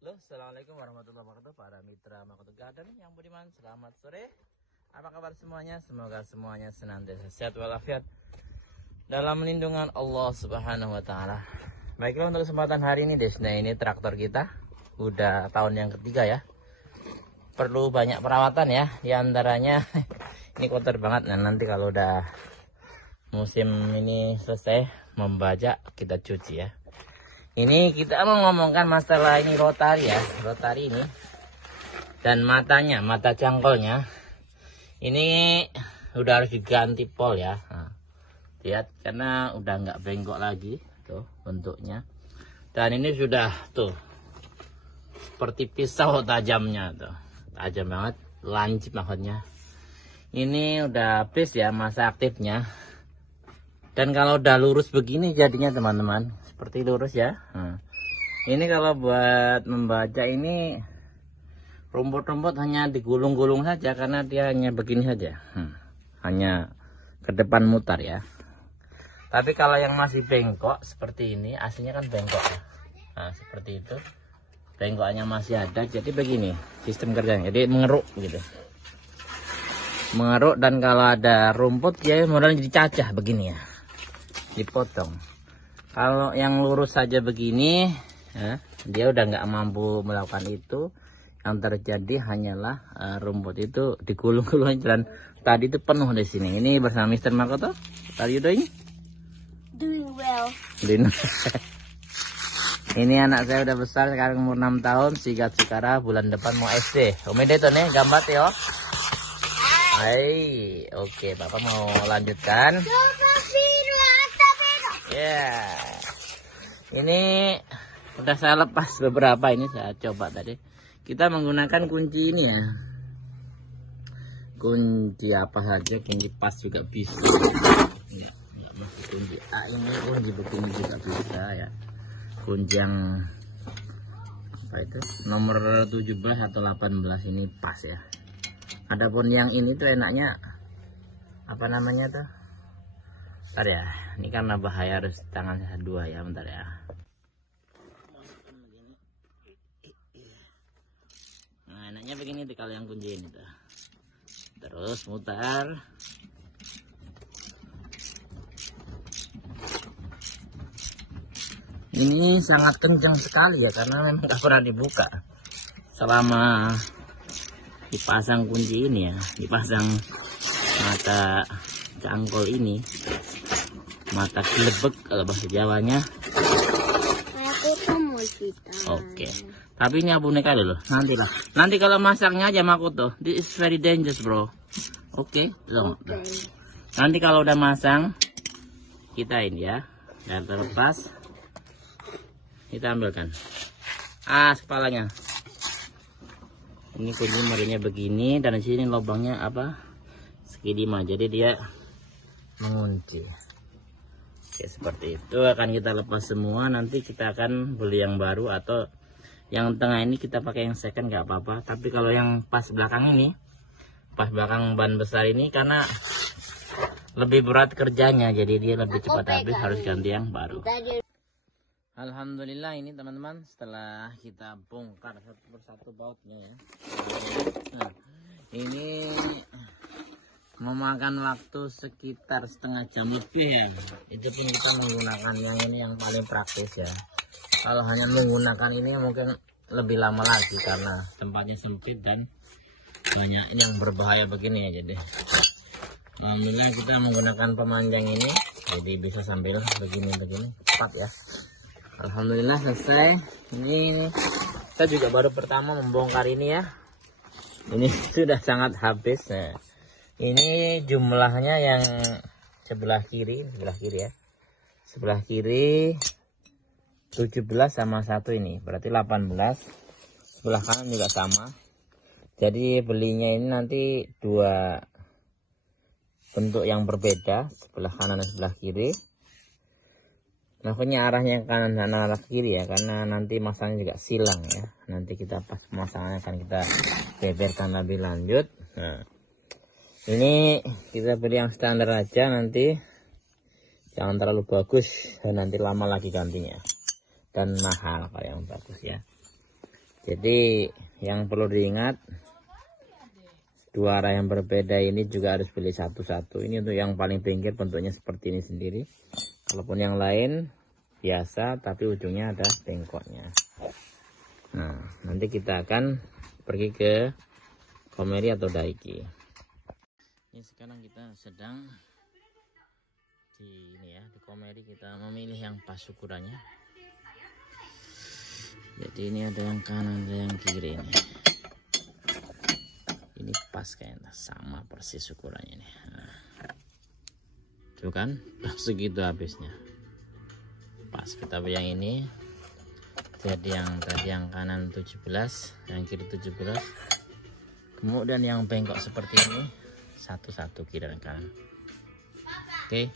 Halo, assalamualaikum warahmatullahi wabarakatuh para mitra Makoto Garden yang budiman, selamat sore. Apa kabar semuanya? Semoga semuanya senantiasa sehat walafiat dalam lindungan Allah Subhanahu wa taala. Baiklah, untuk kesempatan hari ini Desna, ini traktor kita udah tahun yang ketiga ya. Perlu banyak perawatan ya. Di antaranya ini kotor banget. Nah, nanti kalau udah musim ini selesai membajak, kita cuci ya. Ini kita mau ngomongkan masalah ini rotari ya, rotari ini dan matanya, mata cangkolnya ini udah harus diganti pol ya. Nah, lihat karena udah nggak bengkok lagi tuh bentuknya, dan ini sudah tuh seperti pisau tajamnya tuh, tajam banget, lancip maksudnya. Ini udah habis ya masa aktifnya, dan kalau udah lurus begini jadinya teman-teman, seperti lurus ya. Nah, ini kalau buat membaca ini rumput-rumput hanya digulung-gulung saja karena dia hanya begini saja. Hanya ke depan mutar ya. Tapi kalau yang masih bengkok seperti ini, aslinya kan bengkok ya. Nah, seperti itu. Bengkoknya masih ada, jadi begini sistem kerjanya. Jadi mengeruk gitu. Mengeruk, dan kalau ada rumput dia modalnya dicacah begini ya. Dipotong. Kalau yang lurus saja begini ya, dia udah nggak mampu melakukan itu. Yang terjadi hanyalah rumput itu digulung-gulung, dan tadi itu penuh di sini. Ini bersama Mr. Makoto. Are you doing? Doing well. Ini anak saya udah besar sekarang, umur 6 tahun. Sigat Cikara, bulan depan mau SD. Omedeto nih, gambat yo. Hai, oke, Bapak mau lanjutkan. Ya, ini udah saya lepas beberapa, ini saya coba tadi. Kita menggunakan kunci ini ya. Kunci apa saja, kunci pas juga bisa. Kunci A ini, kunci begini juga bisa ya. Kunci yang apa itu? Nomor 17 atau 18 ini pas ya. Adapun yang ini tuh enaknya apa namanya tuh? Bentar ya, ini karena bahaya harus tangan dua ya, bentar ya. Nah, enaknya begini tuh kalau yang kunci ini tuh. Terus mutar. Ini sangat kencang sekali ya, karena memang nggak pernah dibuka selama dipasang kunci ini ya, dipasang mata cangkol ini. Mata gelebek kalau bahasa Jawanya. Oke. Tapi ini boneka dulu. Nanti kalau masangnya aja Makoto. This is very dangerous, bro. Oke. Nanti kalau udah masang, kita ini ya. Dan terlepas, kita ambilkan. Kepalanya. Ini kunci marinya begini, dan di sini lubangnya apa? Segini mah. Jadi dia mengunci. Oke, seperti itu akan kita lepas semua. Nanti kita akan beli yang baru, atau yang tengah ini kita pakai yang second nggak apa-apa. Tapi kalau yang pas belakang ini, pas belakang ban besar ini, karena lebih berat kerjanya, jadi dia lebih cepat habis, harus ganti yang baru. Alhamdulillah ini teman-teman, setelah kita bongkar satu persatu bautnya ya. Nah, ini memakan waktu sekitar setengah jam lebih ya. Itu pun kita menggunakan yang ini yang paling praktis ya. Kalau hanya menggunakan ini mungkin lebih lama lagi karena tempatnya sempit dan banyak ini yang berbahaya begini ya. Jadi alhamdulillah kita menggunakan pemanjang ini, jadi bisa sambil begini cepat ya. Alhamdulillah selesai. Ini kita juga baru pertama membongkar ini ya. Ini sudah sangat habis. Nah, ini jumlahnya yang sebelah kiri ya. Sebelah kiri 17 sama 1 ini, berarti 18. Sebelah kanan juga sama. Jadi belinya ini nanti dua bentuk yang berbeda, sebelah kanan dan sebelah kiri. Maksudnya arahnya kanan dan arah kiri ya, karena nanti masangnya juga silang ya. Nanti kita pas pemasangannya akan kita beberkan lebih lanjut. Nah, ini kita beli yang standar aja, nanti jangan terlalu bagus dan nanti lama lagi gantinya, dan mahal kalau yang bagus ya. Jadi yang perlu diingat, dua arah yang berbeda ini juga harus pilih satu-satu. Ini untuk yang paling pinggir bentuknya seperti ini sendiri. Kalaupun yang lain biasa tapi ujungnya ada bengkoknya. Nah, nanti kita akan pergi ke Komeri atau Daiki. Ini sekarang kita sedang di Komeri, kita memilih yang pas ukurannya. Jadi ini ada yang kanan, ada yang kiri ini. Ini pas kayaknya, sama persis ukurannya ini. Nah, tuh kan, segitu habisnya. Pas kita yang ini. Jadi yang tadi yang kanan 17, yang kiri 17. Kemudian yang bengkok seperti ini satu-satu kiri dan kanan. Oke.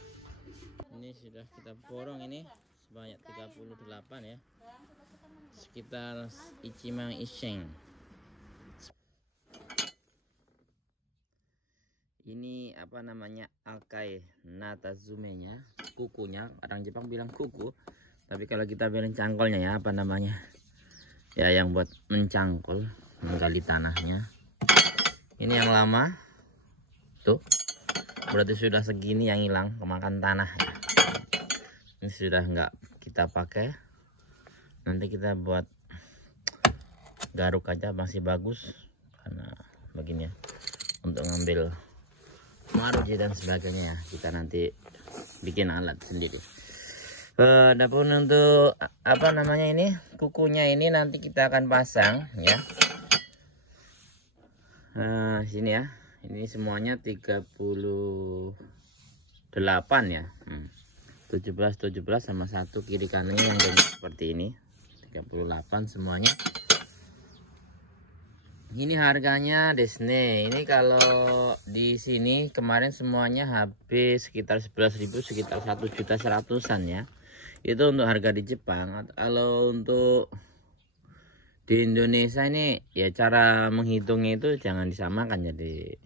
Ini sudah kita borong ini sebanyak 38 ya. Sekitar Ichimang Isheng. Ini apa namanya, Akai Natazume nya, kukunya. Orang Jepang bilang kuku, tapi kalau kita bilang cangkolnya ya, apa namanya ya, yang buat mencangkol, menggali tanahnya. Ini yang lama tuh, berarti sudah segini yang hilang kemakan tanah ya. Ini sudah nggak kita pakai, nanti kita buat garuk aja, masih bagus karena begini ya, untuk ngambil maruji dan sebagainya ya. Kita nanti bikin alat sendiri. Adapun untuk apa namanya ini, kukunya ini nanti kita akan pasang ya. Sini ya, ini semuanya 38 ya. 17 sama satu kiri kanannya yang seperti ini, 38 semuanya. Ini harganya Disney. Ini kalau di sini kemarin semuanya habis sekitar 11.000, sekitar 1.100.000-an ya. Itu untuk harga di Jepang. Kalau untuk di Indonesia ini ya, cara menghitungnya itu jangan disamakan. Jadi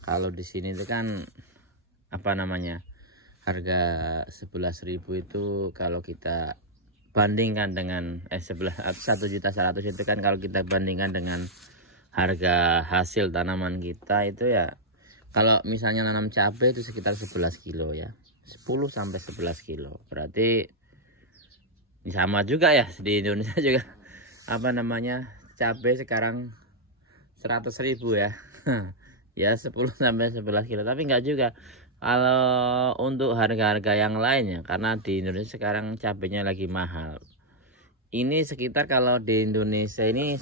kalau di sini itu kan apa namanya, harga 11.000 itu kalau kita bandingkan dengan 1.100.000 itu kan, kalau kita bandingkan dengan harga hasil tanaman kita itu ya, kalau misalnya nanam cabai itu sekitar 11 kilo ya, 10 sampai 11 kilo. Berarti sama juga ya, di Indonesia juga apa namanya, cabai sekarang 100.000 ya. Ya 10 sampai 11 kilo, tapi enggak juga kalau untuk harga-harga yang lainnya, karena di Indonesia sekarang cabainya lagi mahal. Ini sekitar kalau di Indonesia ini,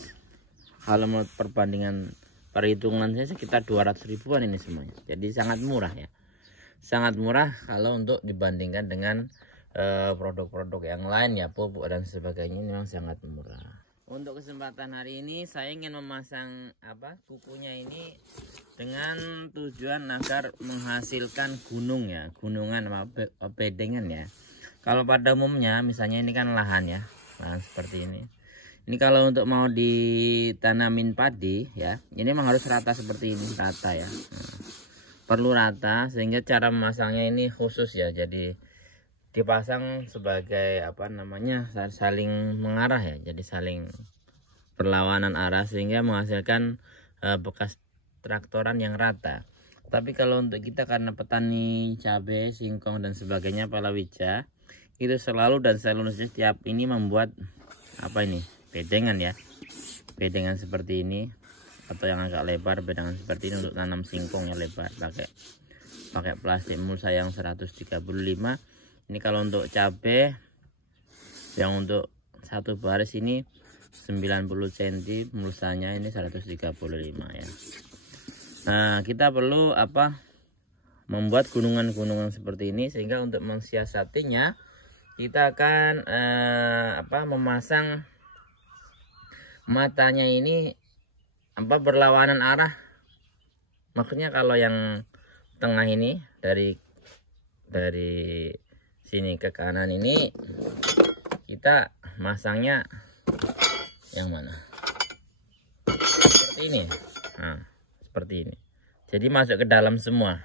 kalau menurut perbandingan perhitungan saya sekitar 200 ribuan ini semuanya. Jadi sangat murah ya. Sangat murah kalau untuk dibandingkan dengan produk-produk yang lain ya, pupuk dan sebagainya, ini memang sangat murah. Untuk kesempatan hari ini saya ingin memasang kukunya ini dengan tujuan agar menghasilkan gunung ya, gunungan bedengan ya. Kalau pada umumnya misalnya ini kan lahan ya, lahan seperti ini. Ini kalau untuk mau ditanamin padi ya, ini memang harus rata seperti ini, rata ya. Perlu rata, sehingga cara memasangnya ini khusus ya. Jadi dipasang sebagai apa namanya, saling mengarah ya. Jadi saling berlawanan arah sehingga menghasilkan bekas traktoran yang rata. Tapi kalau untuk kita karena petani cabai, singkong dan sebagainya, palawija, itu selalu dan selalu setiap ini membuat apa ini, bedengan ya, bedengan seperti ini atau yang agak lebar, bedengan seperti ini untuk tanam singkong yang lebar, pakai plastik mulsa yang 135. Ini kalau untuk cabai yang untuk satu baris ini 90 cm, mulsanya ini 135 ya. Nah, kita perlu membuat gunungan-gunungan seperti ini, sehingga untuk mensiasatinya kita akan memasang matanya ini berlawanan arah. Maksudnya kalau yang tengah ini dari sini ke kanan ini kita masangnya yang mana? Seperti ini. Nah, seperti ini. Jadi masuk ke dalam semua.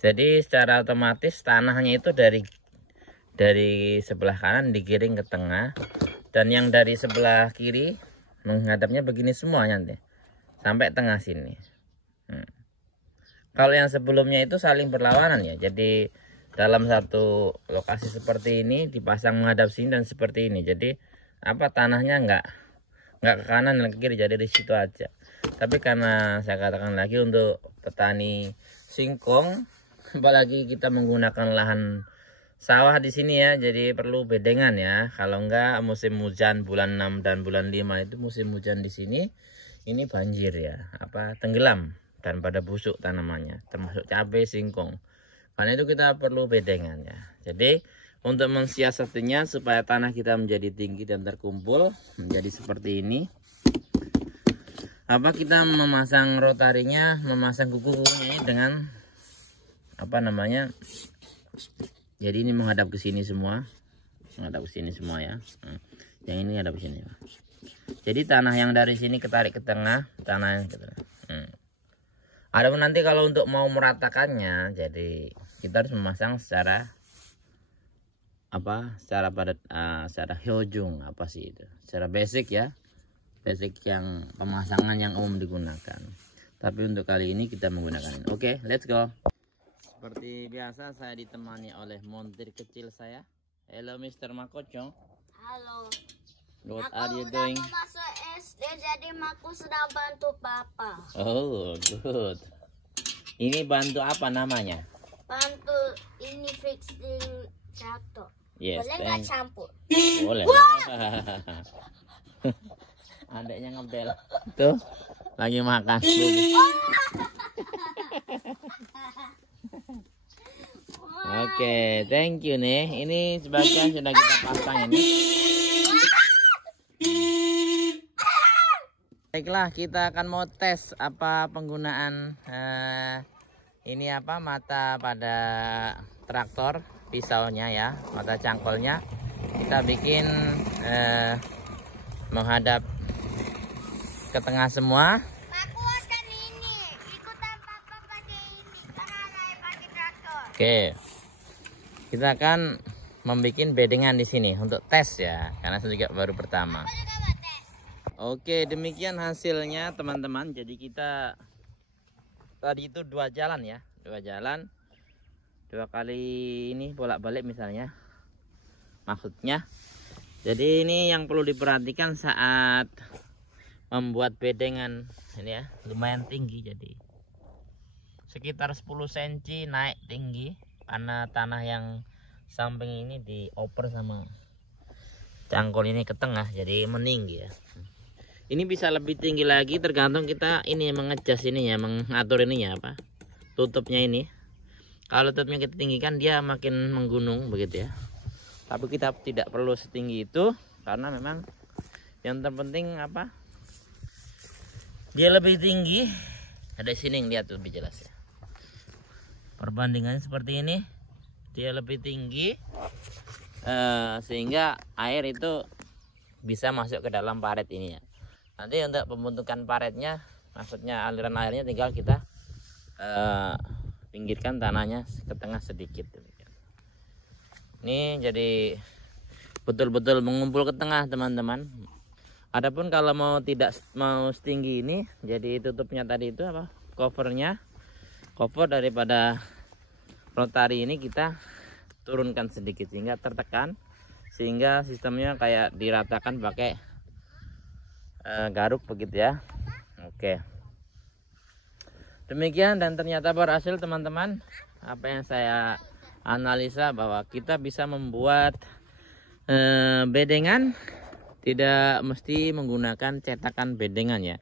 Jadi secara otomatis tanahnya itu dari sebelah kanan digiring ke tengah, dan yang dari sebelah kiri menghadapnya begini semuanya nanti sampai tengah sini. Kalau yang sebelumnya itu saling berlawanan ya, jadi dalam satu lokasi seperti ini dipasang menghadap sini dan seperti ini, jadi tanahnya nggak ke kanan dan ke kiri, jadi di situ aja. Tapi karena saya katakan lagi untuk petani singkong, apalagi kita menggunakan lahan sawah di sini ya, jadi perlu bedengan ya. Kalau enggak musim hujan bulan 6 dan bulan 5 itu musim hujan di sini ini banjir ya, tenggelam dan pada busuk tanamannya, termasuk cabai, singkong. Karena itu kita perlu bedengan ya. Jadi untuk mensiasatinya supaya tanah kita menjadi tinggi dan terkumpul menjadi seperti ini, kita memasang rotarinya, memasang kuku-kukunya dengan jadi ini menghadap ke sini semua, ya. Yang ini menghadap ke sini. Jadi tanah yang dari sini ketarik ke tengah, tanah yang ke tengah. Adapun nanti kalau untuk mau meratakannya, jadi kita harus memasang secara padat, secara hyojung, secara basic ya, basic yang pemasangan yang umum digunakan. Tapi untuk kali ini kita menggunakan ini. Oke, let's go. Seperti biasa saya ditemani oleh montir kecil saya. Hello Mr. Makocho. Halo. What Aku are you udah doing? mau masuk SD, jadi aku sedang bantu papa. Oh, good. Ini bantu apa namanya? Bantu ini fixing traktor. Yes, Boleh nggak campur? Boleh. Adeknya ngebel. Tuh, lagi makan. Oke, thank you nih. Ini sebagian sudah kita pasang ini. Baiklah, kita akan mau tes penggunaan mata pada traktor, pisaunya ya, mata cangkolnya. Kita bikin menghadap ke tengah semua. Aku akan ikutan papa pakai ini, karena saya pakai traktor. Oke, kita akan membuat bedengan di sini untuk tes ya, karena saya juga baru pertama. Oke, demikian hasilnya teman-teman. Jadi kita tadi itu 2 jalan ya, 2 jalan, 2 kali ini bolak-balik misalnya, maksudnya. Jadi ini yang perlu diperhatikan saat membuat bedengan ini ya, lumayan tinggi, jadi sekitar 10 cm naik tinggi karena tanah yang samping ini dioper sama cangkol ini ke tengah, jadi meninggi ya. Ini bisa lebih tinggi lagi tergantung kita ini mengejas ini ya, mengatur ininya tutupnya ini. Kalau tutupnya kita tinggikan dia makin menggunung begitu ya. Tapi kita tidak perlu setinggi itu karena memang yang terpenting dia lebih tinggi. Ada sini yang lihat lebih jelas ya. Perbandingannya seperti ini, dia lebih tinggi sehingga air itu bisa masuk ke dalam paret ini ya. Nanti untuk pembentukan paretnya, maksudnya aliran airnya tinggal kita pinggirkan tanahnya ke tengah sedikit. Ini jadi betul-betul mengumpul ke tengah teman-teman. Adapun kalau tidak mau setinggi ini, jadi tutupnya tadi itu covernya, cover daripada rotari ini kita turunkan sedikit sehingga tertekan, sehingga sistemnya kayak diratakan pakai garuk begitu ya. Oke, demikian dan ternyata berhasil teman-teman. Apa yang saya analisa bahwa kita bisa membuat bedengan tidak mesti menggunakan cetakan bedengan ya,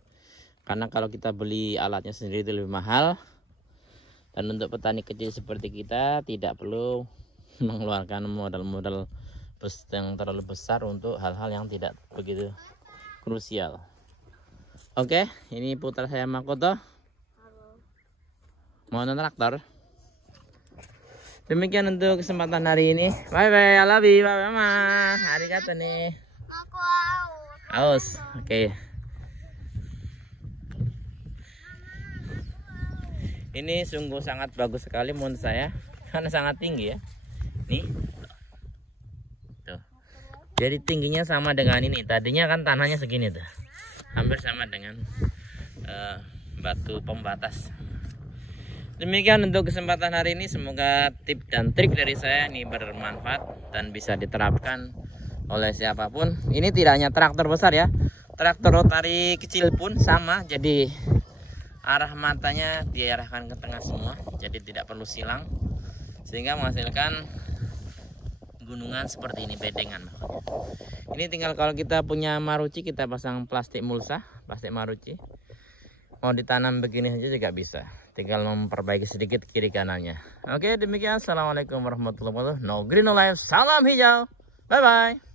karena kalau kita beli alatnya sendiri itu lebih mahal, dan untuk petani kecil seperti kita tidak perlu mengeluarkan modal-modal yang terlalu besar untuk hal-hal yang tidak begitu krusial. Oke, ini putra saya Makoto. Mau nonton traktor. Demikian untuk kesempatan hari ini. Bye bye, I love you, bye mama. Hari kata nih. Aku haus. Haus, oke. Ini sungguh sangat bagus sekali menurut saya, karena sangat tinggi ya. Nih. Tuh. Jadi tingginya sama dengan ini. Tadinya kan tanahnya segini tuh. hampir sama dengan batu pembatas. Demikian untuk kesempatan hari ini, semoga tips dan trik dari saya ini bermanfaat dan bisa diterapkan oleh siapapun. Ini tidak hanya traktor besar ya, traktor rotari kecil pun sama, jadi arah matanya diarahkan ke tengah semua, jadi tidak perlu silang, sehingga menghasilkan gunungan seperti ini, bedengan. Ini tinggal kalau kita punya maruci, kita pasang plastik mulsa, plastik maruci. Mau ditanam begini saja juga bisa, tinggal memperbaiki sedikit kiri kanannya. Oke, demikian. Assalamualaikum warahmatullahi wabarakatuh. No green no life, salam hijau, bye bye.